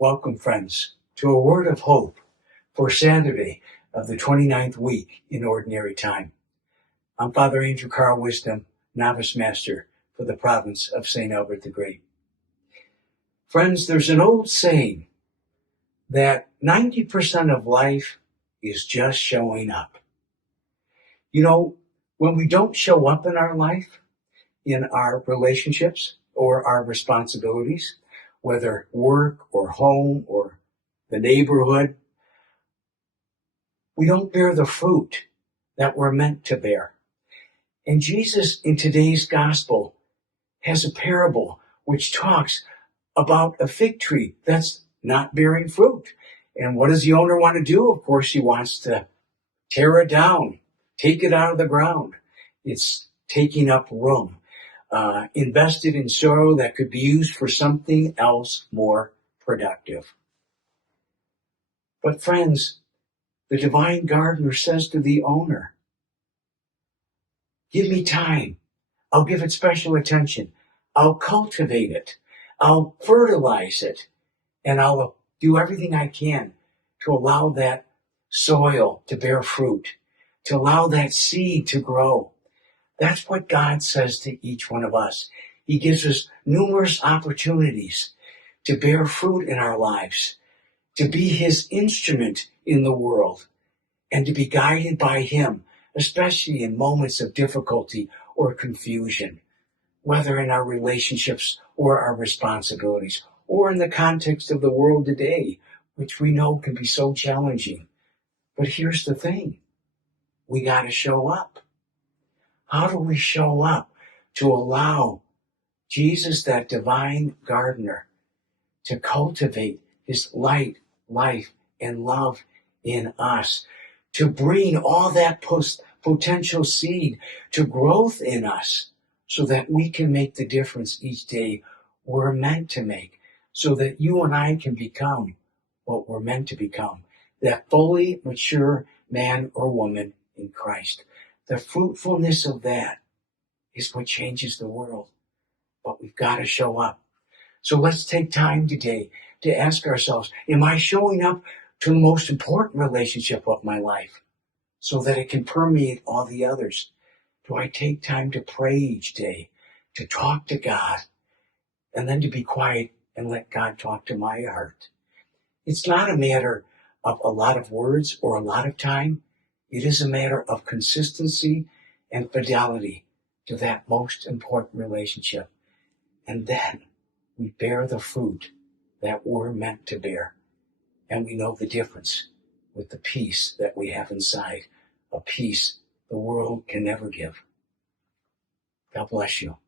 Welcome, friends, to a word of hope for Saturday of the 29th week in Ordinary Time. I'm Father Andrew Carl Wisdom, Novice Master for the province of St. Albert the Great. Friends, there's an old saying that 90% of life is just showing up. You know, when we don't show up in our life, in our relationships or our responsibilities, whether work or home or the neighborhood, we don't bear the fruit that we're meant to bear. And Jesus in today's gospel has a parable which talks about a fig tree that's not bearing fruit. And what does the owner want to do? Of course, he wants to tear it down, take it out of the ground. It's taking up room. Invested in soil that could be used for something else more productive. But friends, the divine gardener says to the owner, give me time. I'll give it special attention. I'll cultivate it. I'll fertilize it. And I'll do everything I can to allow that soil to bear fruit, to allow that seed to grow. That's what God says to each one of us. He gives us numerous opportunities to bear fruit in our lives, to be His instrument in the world, and to be guided by Him, especially in moments of difficulty or confusion, whether in our relationships or our responsibilities, or in the context of the world today, which we know can be so challenging. But here's the thing. We got to show up. How do we show up to allow Jesus, that divine gardener, to cultivate His light, life, and love in us, to bring all that potential seed to growth in us so that we can make the difference each day we're meant to make, so that you and I can become what we're meant to become, that fully mature man or woman in Christ. The fruitfulness of that is what changes the world. But we've got to show up. So let's take time today to ask ourselves, am I showing up to the most important relationship of my life so that it can permeate all the others? Do I take time to pray each day, to talk to God, and then to be quiet and let God talk to my heart? It's not a matter of a lot of words or a lot of time. It is a matter of consistency and fidelity to that most important relationship. And then we bear the fruit that we're meant to bear. And we know the difference with the peace that we have inside, a peace the world can never give. God bless you.